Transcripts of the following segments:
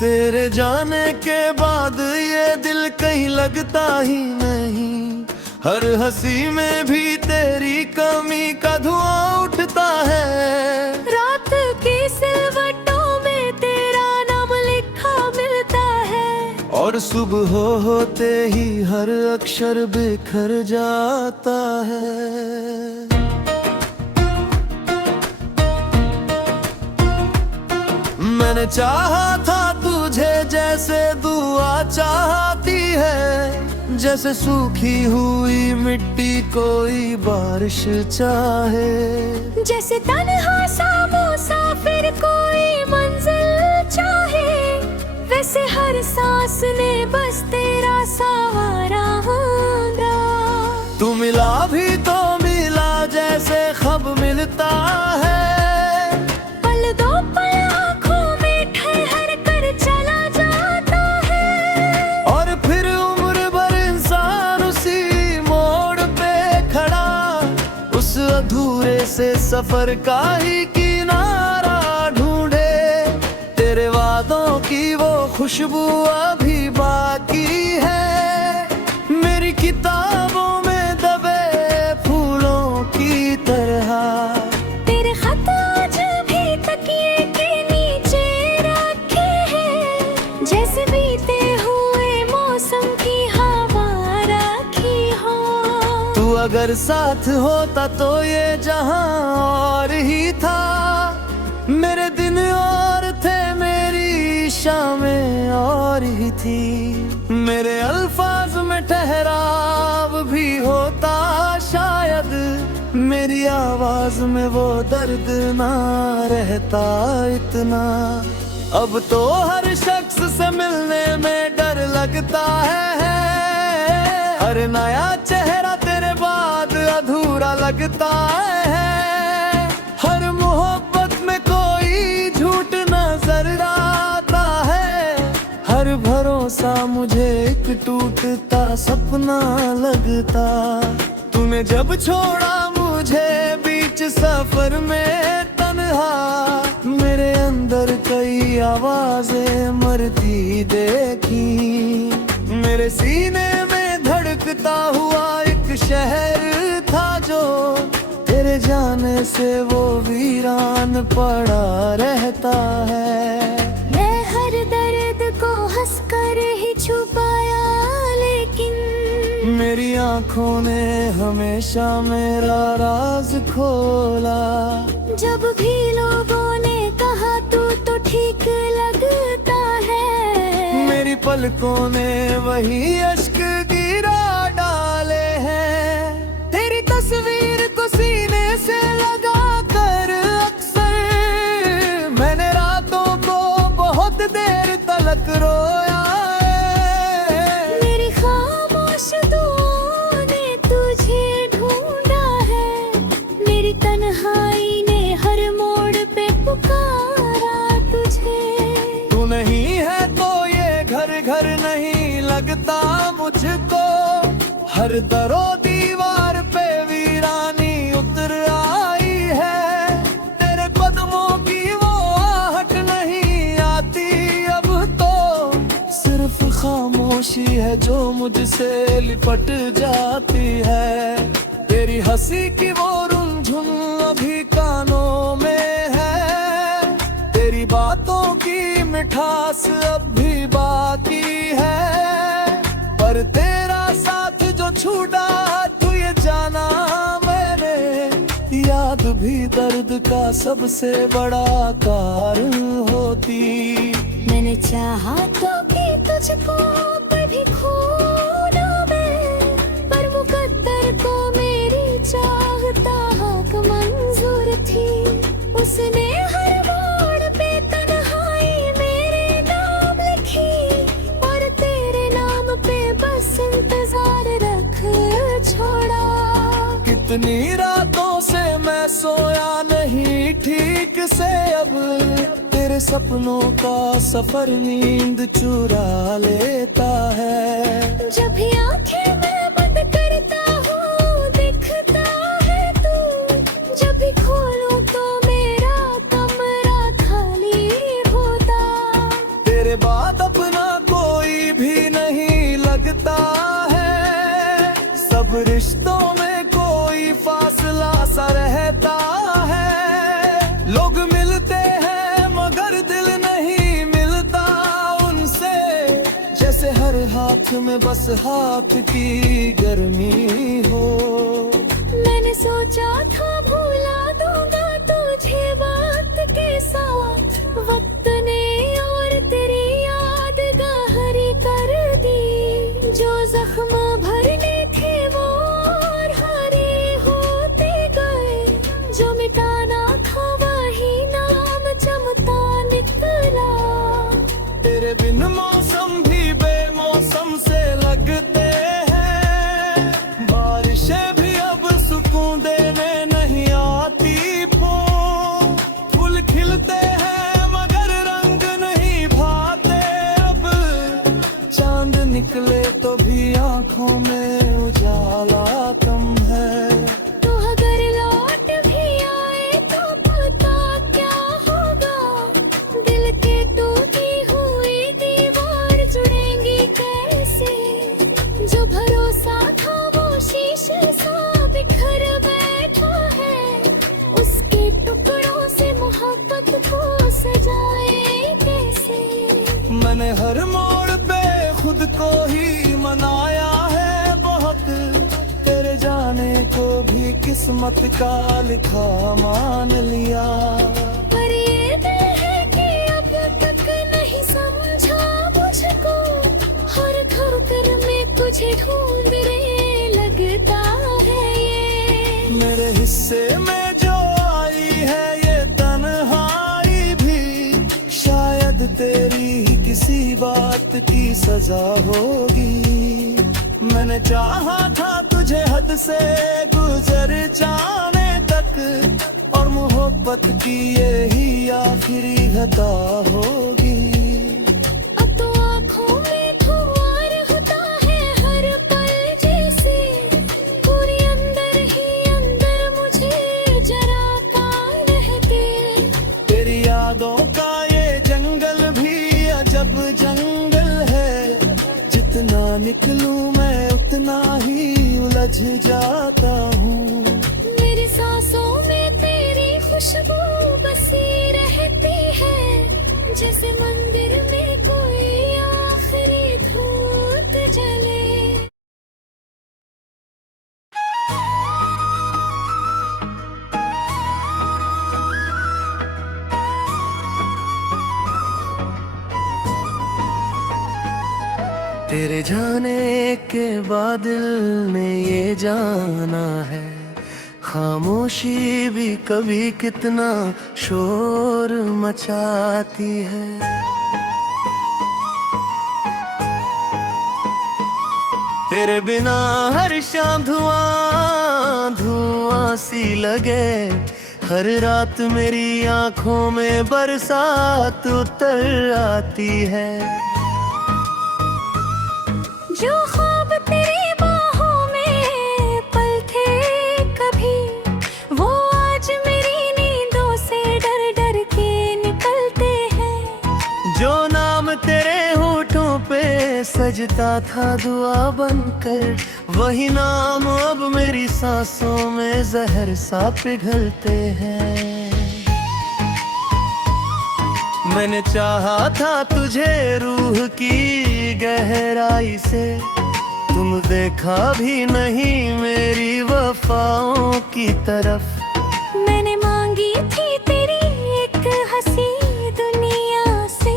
तेरे जाने के बाद ये दिल कहीं लगता ही नहीं। हर हंसी में भी तेरी कमी का धुआं उठता है। रात की सिलवटों में तेरा नाम लिखा मिलता है, और सुबह होते ही हर अक्षर बिखर जाता है। मैंने चाहा था तुझे जैसे दुआ चाहती है, जैसे सूखी हुई मिट्टी कोई बारिश चाहे, जैसे तन्हा सा मुसाफिर कोई मंजिल चाहे, वैसे हर सांस ने बस तेरा सहारा होगा। तू मिला भी तो मिला जैसे ख़ब मिलता है, पल दो पल आँखों में ठहर कर चला जाता है, और फिर उम्र भर इंसान उसी मोड़ पे खड़ा, उस अधूरे से सफर का ही किनारा ढूंढे। तेरे वादों की वो खुशबू अभी बाकी है, मेरी किताबों में दबे फूलों की तरह। तेरे खत आज भी तकिए के नीचे रखे हैं, जैसे बीते हुए मौसम की हवा रखी हो। तू अगर साथ होता तो ये जहां और ही था, मेरे दिन और थे मेरी शामें और ही थी। मेरे अल्फाज में ठहराव भी होता शायद, मेरी आवाज में वो दर्द ना रहता इतना। अब तो हर शख्स से मिलने में डर लगता है, हर नया चेहरा तेरे बाद अधूरा लगता है। हर मोहब्बत में कोई झूठ नजर आता है, हर भरोसा मुझे एक टूटता सपना लगता। तूने जब छोड़ा मुझे बीच सफर में तन्हा, मेरे अंदर कई आवाजें मरती देखी। मेरे सीने में धड़कता हुआ एक शहर था जो तेरे जाने से वो वीरान पड़ा रहता है। मैं हर दर्द को हंसकर ही छुपाया, लेकिन मेरी आंखों ने हमेशा मेरा राज खोला। जब भी लोगों ने कहा तू तो ठीक लगता है, मेरी पलकों ने वही अश्क गिरा डाले हैं। तेरी तस्वीर को सीने से लगा कर अक्सर मैंने रातों को बहुत देर तलक रोया है। मेरी खामोश दुआओं ने तुझे ढूंढा है, मेरी तन्हाई ने हर मोड़ पे पुकारा तुझे। तू नहीं है तो ये घर घर नहीं लगता मुझको, हर दरो दीवार पे वीरानी उतर आई है। तेरे कदमों की वो आहट नहीं आती अब तो, सिर्फ खामोशी है जो मुझसे लिपट जाती है। तेरी हंसी की वो रुनझुन अभी कानों में है, तेरी बातों की मिठास अब भी बाकी है। पर तेरा साथ जो छूटा तू ये जाना मैंने, याद भी दर्द का सबसे बड़ा कारण होती। मैंने चाहा तो कि तुझको कभी खो ना मैं, पर मुकद्दर को मेरी चाहता हक मंजूर थी। उसने हर मोड़ पे तन्हाई मेरे नाम लिखी, और तेरे नाम पे बस इंतजार रख छोड़ा। कितनी रातों से मैं सोया नहीं ठीक से अब, तेरे सपनों का सफर नींद चुरा लेता है। जब भी आंखें मैं बंद करता हूँ दिखता है तू, जब भी खोलूं तो मेरा कमरा खाली होता। तेरे में बस हाथ की गर्मी हो। मैंने सोचा था भुला दूंगा तुझे वक्त के साथ, वक्त ने और तेरी याद गहरी कर दी। जो जख्म भरने थे वो और हरे होते गए, जो मिटाना था वही नाम चमता निकला। तेरे बिन मौसम भी बेमौसम से लगते हैं, बारिशें भी अब सुकून देने नहीं आती। फूल खिलते हैं मगर रंग नहीं भाते अब, चांद निकले तो भी आंखों में उजाला कम है। तो अगर लौट भी आए तो पता क्या होगा, दिल के टूटी हुई दीवार जुड़ेंगी कैसे। जो भरोसा था वो शीशे सा बिखर बैठा है, उसके टुकड़ों से मोहब्बत को सजाए कैसे। मैंने हर मोड़ पे खुद को ही मनाया है बहुत, तेरे जाने को भी किस्मत का लिखा मान लिया। पर ये दिल है कि अब तक नहीं समझा मुझको, हर खतर में तुझे ढूंढने लगता है ये। मेरे हिस्से में जो आई है ये तन्हाई भी, शायद तेरी ही किसी बात की सजा होगी। मैंने चाहा था तुझे हद से गुजर जाने तक, और मोहब्बत की यही आखिरी घटा होगी। अब तो आँखों में खुमार होता है हर पल जैसे, पूरी अंदर ही अंदर मुझे जरा कान रहते। तेरी यादों का ये जंगल भी अजब जंगल है, जितना निकलूं मैं उतना ही उलझ जाता हूँ। मेरी सांसों में तेरी खुशबू बसी रहती है, जैसे मंदिर में कोई आखिरी धूप जले। तेरे जाने के बाद दिल ने ये जाना है, खामोशी भी कभी कितना शोर मचाती है। तेरे बिना हर शाम धुआं धुआं सी लगे, हर रात मेरी आंखों में बरसात उतर आती है। जो ख्वाब तेरी बाहों में पल थे कभी, वो आज मेरी नींदों से डर डर के निकलते हैं। जो नाम तेरे होठों पे सजता था दुआ बनकर, वही नाम अब मेरी सांसों में जहर सा पिघलते हैं। मैंने चाहा था तुझे रूह की गहराई से, तुम देखा भी नहीं मेरी वफाओं की तरफ। मैंने मांगी थी तेरी एक हंसी दुनिया से,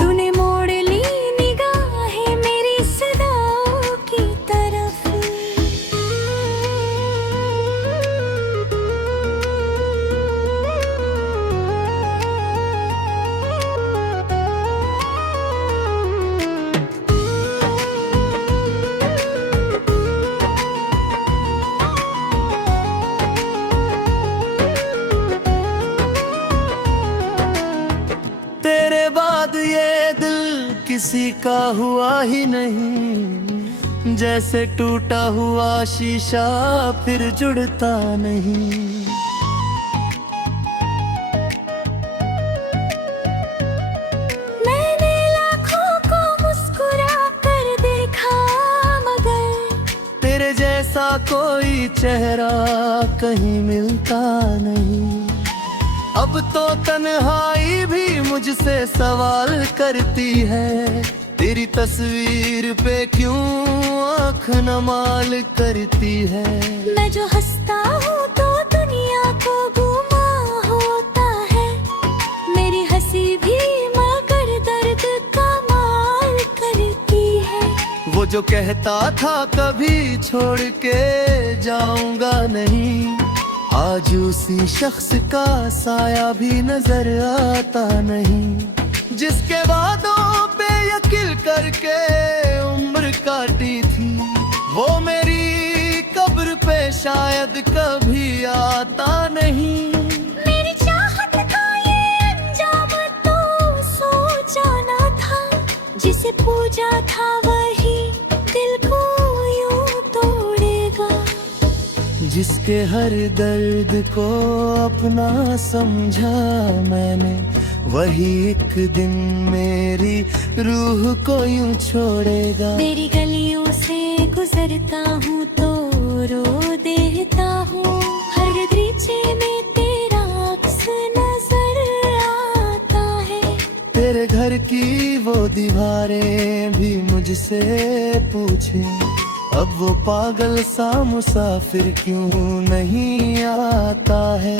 तूने मोड़ ली निगाहें मेरी सदाओं की तरफ। तेरे बाद ये दिल किसी का हुआ ही नहीं, जैसे टूटा हुआ शीशा फिर जुड़ता नहीं। मैंने लाखों को मुस्कुरा कर देखा मगर, तेरे जैसा कोई चेहरा कहीं मिलता नहीं। अब तो तन्हाई भी मुझसे सवाल करती है, तेरी तस्वीर पे क्यों आँख नमाल करती है। मैं जो हंसता हूँ तो दुनिया को गुमा होता है। मेरी हंसी भी मगर दर्द का माल करती है। वो जो कहता था कभी छोड़ के जाऊंगा नहीं, आज उसी शख्स का साया भी नजर आता नहीं। जिसके वादों पे यकीन करके उम्र काटी थी, वो मेरी कब्र पे शायद कभी आता नहीं। मेरी चाहत का ये अंजाम तो सोचा ना था। जिसे पूजा था वही दिल को यूं तोड़ेगा। जिसके हर दर्द को अपना समझा मैंने, वही एक दिन मेरी रूह को यूं छोड़ेगा। मेरी गलियों से गुजरता हूँ तो रो देता हूँ। हर दृश्य में तेरा अक्स नजर आता है। तेरे घर की वो दीवारें भी मुझसे पूछे, अब वो पागल सा मुसाफिर क्यों नहीं आता है।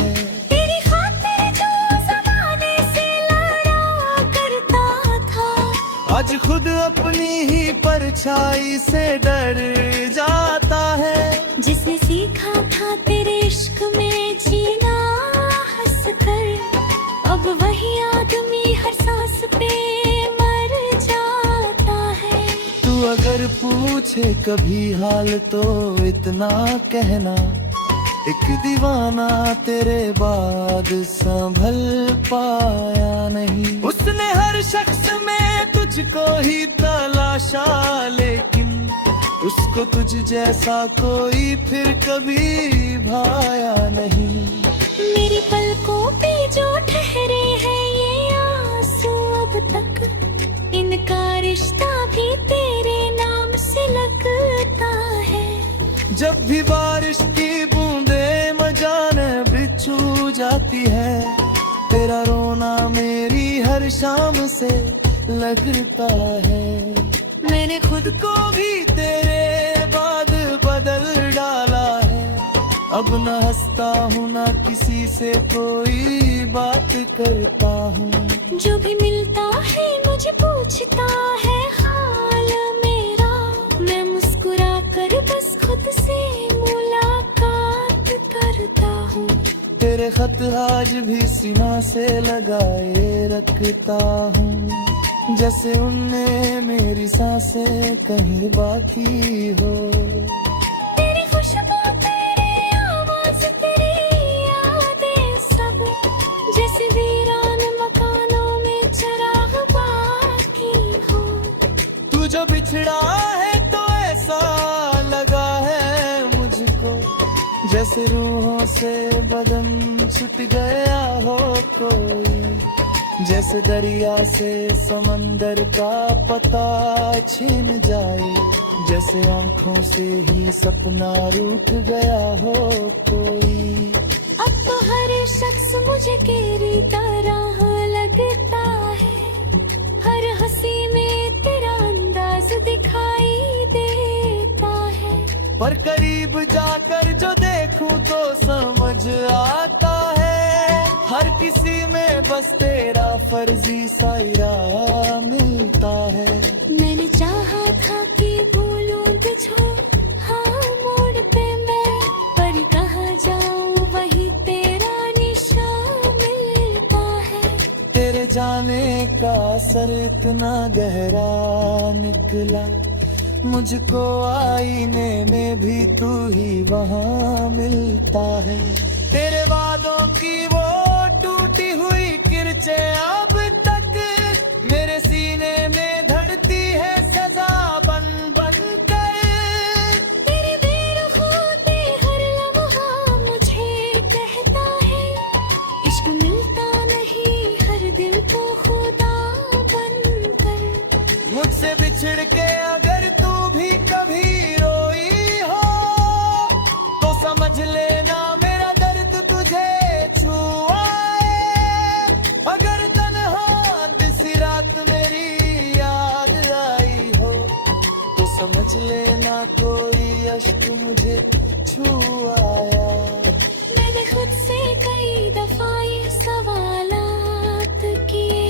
तेरी खातिर जो ज़माने से लड़ा करता था, आज खुद अपनी ही परछाई से डर जाता है। जिसने सीखा था तेरे इश्क में जीना हंस कर, अब वही आदमी हर सांस पे मर जाता है। तू अगर पूछे कभी हाल तो इतना कहना, एक दीवाना तेरे बाद संभल पाया नहीं। उसने हर शख्स में तुझको ही तलाशा, लेकिन उसको तुझ जैसा कोई फिर कभी भाया नहीं। मेरी पलकों पे जो ठहरे हैं ये आंसू अब तक, इनका रिश्ता भी तेरे नाम से लगता है। जब भी बारिश की बूंदे मजाने बिछू जाती है, तेरा रोना मेरी हर शाम से लगता है। मैंने खुद को भी तेरे बाद बदल डाला है, अब न हंसता हूँ न किसी से कोई बात करता हूँ। जो भी मिलता है मुझे पूछता है हाल मेरा, मैं मुस्कुरा कर बस खुद से मुलाकात करता हूँ। तेरे खत आज भी सीना से लगाए रखता हूँ, जैसे उनने मेरी सांसें कहीं बाकी हो। तेरी खुशबू तेरी आवाज तेरी यादें सब, जैसे वीरान मकानों में चिराग बाकी हो। तू जो बिछड़ा है तो ऐसा लगा है मुझको, जैसे रूहों से बदन छूट गया हो कोई। जैसे दरिया से समंदर का पता छिन जाए, जैसे आंखों से ही सपना रूठ गया हो कोई। अब तो हर शख्स मुझे तेरी तरह लगता है, हर हंसी में तेरा अंदाज दिखाई देता है। पर करीब जाकर जो देखूं तो समझ आता है, हर किसी में बस तेरा फर्जी सा इरादा मिलता है। मैंने चाहा था कि भूलूं तुझको हाँ मोड़ पे मैं, पर कहाँ जाऊं वही तेरा निशान मिलता है। तेरे जाने का असर इतना गहरा निकला, मुझको आईने में भी तू ही वहाँ मिलता है। तेरे वादों की वो टूटी हुई किरचें अब तक मेरे सीने में धड़ती है सजा बन बन कर। तेरी बेरुखी हर लम्हा मुझे कहता है, इश्क मिलता नहीं हर दिल को खुदा बनकर। मुझसे बिछड़ के अगर तू भी कभी रोई हो तो समझ लेना मेरा दर्द तुझे छुआ है। अगर तन्हा मिले ना कोई अश्क मुझे छू आया। मैंने खुद से कई दफा ये सवालात किए,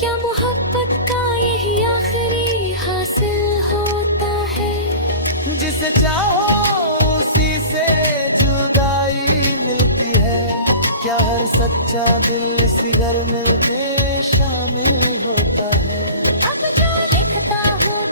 क्या मोहब्बत का यही आखिरी हासिल होता है? जिसे चाहो उसी से जुदाई मिलती है, क्या हर सच्चा दिल इसी घर मिलने शामिल होता है? अब जो लिखता हूँ